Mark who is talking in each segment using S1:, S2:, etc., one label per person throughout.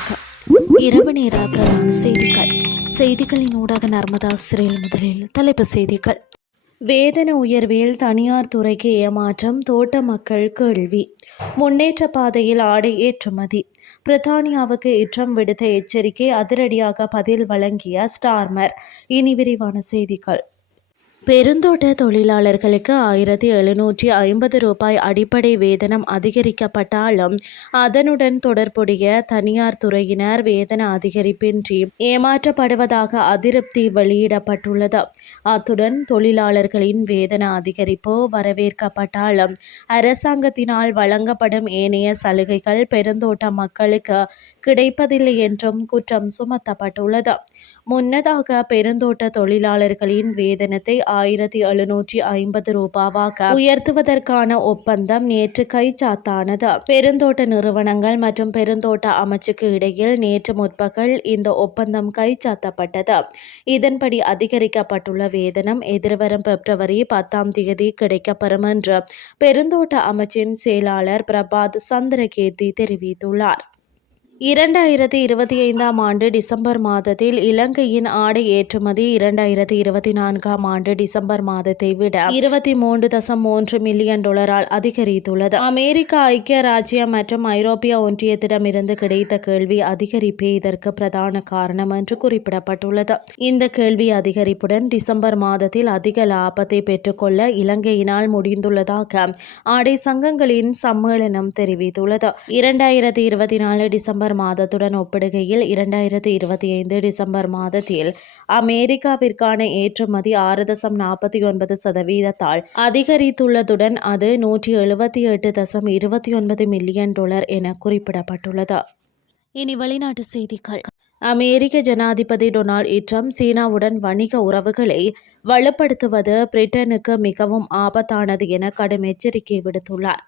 S1: வணக்கம் இரவு நேர பிரதான செய்திகள். செய்திகளின் ஊடாக நர்மதா சிறையில் முதலில் தலைப்பு செய்திகள். வேதன உயர்வில் தனியார் துறைக்கு ஏமாற்றம் தோட்ட மக்கள் கேள்வி. முன்னேற்ற பாதையில் ஆடை ஏற்றுமதி. பிரித்தானியாவுக்கு ஏற்றம் விடுத்த எச்சரிக்கை அதிரடியாக பதில் வழங்கிய ஸ்டார்மர். இனி விரிவான செய்திகள். பெருந்தோட்ட தொழிலாளர்களுக்கு ஆயிரத்தி எழுநூற்றி ஐம்பது ரூபாய் அடிப்படை வேதனம் அதிகரிக்கப்பட்டாலும் அதனுடன் தொடர்புடைய தனியார் துறையினர் வேதன அதிகரிப்பின்றி ஏமாற்றப்படுவதாக அதிருப்தி வெளியிடப்பட்டுள்ளது. அத்துடன் தொழிலாளர்களின் வேதன அதிகரிப்பு வரவேற்கப்பட்டாலும் அரசாங்கத்தினால் வழங்கப்படும் ஏனைய சலுகைகள் பெருந்தோட்ட மக்களுக்கு கிடைப்பதில்லை என்றும் குற்றம் சுமத்தப்பட்டுள்ளது. முன்னதாக பெருந்தோட்ட தொழிலாளர்களின் வேதனத்தை ஆயிரத்தி எழுநூற்றி ஐம்பது ரூபாவாக உயர்த்துவதற்கான ஒப்பந்தம் நேற்று கைச்சாத்தானது. பெருந்தோட்ட நிறுவனங்கள் மற்றும் பெருந்தோட்ட அமைச்சுக்கு இடையில் நேற்று முற்பகல் இந்த ஒப்பந்தம் கைச்சாத்தப்பட்டது. இதன்படி அதிகரிக்கப்பட்டுள்ள வேதனம் எதிர்வரும் பிப்ரவரி பத்தாம் தேதி கிடைக்கப்பெறும் என்று பெருந்தோட்ட அமைச்சின் செயலாளர் பிரபாத் சந்திரகீர்த்தி தெரிவித்துள்ளார். இரண்டாயிரத்தி இருபத்தி ஐந்தாம் ஆண்டு டிசம்பர் மாதத்தில் இலங்கையின் ஆடை ஏற்றுமதி இரண்டாயிரத்தி இருபத்தி நான்காம் ஆண்டு டிசம்பர் மாதத்தை விட இருபத்தி மூன்று தசம் மூன்று மில்லியன் டாலரால் அதிகரித்துள்ளது. அமெரிக்க ஐக்கிய ராஜ்யம் மற்றும் ஐரோப்பிய ஒன்றியத்திடமிருந்து கிடைத்த கேள்வி அதிகரிப்பே இதற்கு பிரதான காரணம் என்று குறிப்பிடப்பட்டுள்ளது. இந்த கேள்வி அதிகரிப்புடன் டிசம்பர் மாதத்தில் அதிக லாபத்தை பெற்றுக்கொள்ள இலங்கையினால் முடிந்துள்ளதாக ஆடை சங்கங்களின் சம்மேளனம் தெரிவித்துள்ளது. இரண்டாயிரத்தி இருபத்தி நாலு டிசம்பர் மாதத்துடன் ஒப்பிடுகையில் இரண்டாயிரத்தி இருபத்தி ஐந்து டிசம்பர் மாதத்தில் அமெரிக்காவிற்கான ஏற்றுமதி ஆறு தசம் நாற்பத்தி ஒன்பது சதவீதத்தால் அதிகரித்துள்ளதுடன் அது நூற்றி எழுபத்தி எட்டு தசம் இருபத்தி ஒன்பது மில்லியன் டாலர் என குறிப்பிடப்பட்டுள்ளது. இனி வெளிநாட்டு செய்திகள். அமெரிக்க ஜனாதிபதி டொனால்ட் ட்ரம்ப் சீனாவுடன் வணிக உறவுகளை வலுப்படுத்துவது பிரிட்டனுக்கு மிகவும் ஆபத்தானது என கடும் எச்சரிக்கை விடுத்துள்ளார்.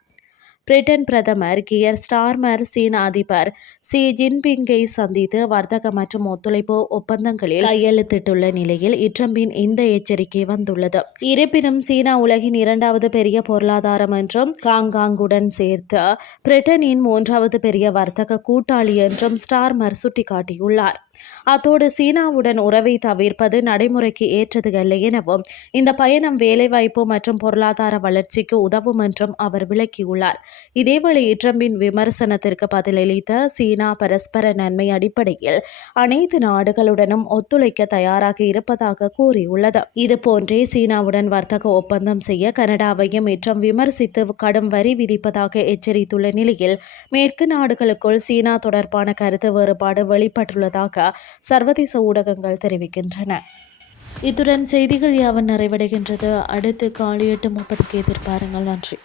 S1: பிரிட்டன் பிரதமர் கியர் ஸ்டார்மர் சீன அதிபர் சி ஜின்பிங்கை சந்தித்து வர்த்தக மற்றும் ஒத்துழைப்பு ஒப்பந்தங்களில் கையெழுத்திட்டுள்ள நிலையில் இட்ரம்பின் இந்த எச்சரிக்கை வந்துள்ளது. இருப்பினும் சீனா உலகின் இரண்டாவது பெரிய பொருளாதாரம் என்றும் காங்காங்குடன் சேர்த்து பிரிட்டனின் மூன்றாவது பெரிய வர்த்தக கூட்டாளி என்றும் ஸ்டார்மர் சுட்டிக்காட்டியுள்ளார். அத்தோடு சீனாவுடன் உறவை தவிர்ப்பது நடைமுறைக்கு ஏற்றது அல்ல எனவும் இந்த பயணம் வேலைவாய்ப்பு மற்றும் பொருளாதார வளர்ச்சிக்கு உதவும் என்றும் அவர் விளக்கியுள்ளார். இதேவேளை ட்ரம்பின் விமர்சனத்திற்கு பதிலளித்த சீனா பரஸ்பர நன்மை அடிப்படையில் அனைத்து நாடுகளுடனும் ஒத்துழைக்க தயாராக இருப்பதாக கூறியுள்ளது. இதுபோன்றே சீனாவுடன் வர்த்தக ஒப்பந்தம் செய்ய கனடாவையும் இட்ரம் விமர்சித்து கடும் வரி விதிப்பதாக எச்சரித்துள்ள நிலையில் மேற்கு நாடுகளுக்குள் சீனா தொடர்பான கருத்து வேறுபாடு வெளிப்பட்டுள்ளதாக சர்வதேச ஊடகங்கள் தெரிவிக்கின்றன. இத்துடன் செய்திகள் யாவன் நிறைவடைகின்றது. அடுத்து காலை எட்டு முப்பதுக்கு எதிர்பாருங்கள். நன்றி.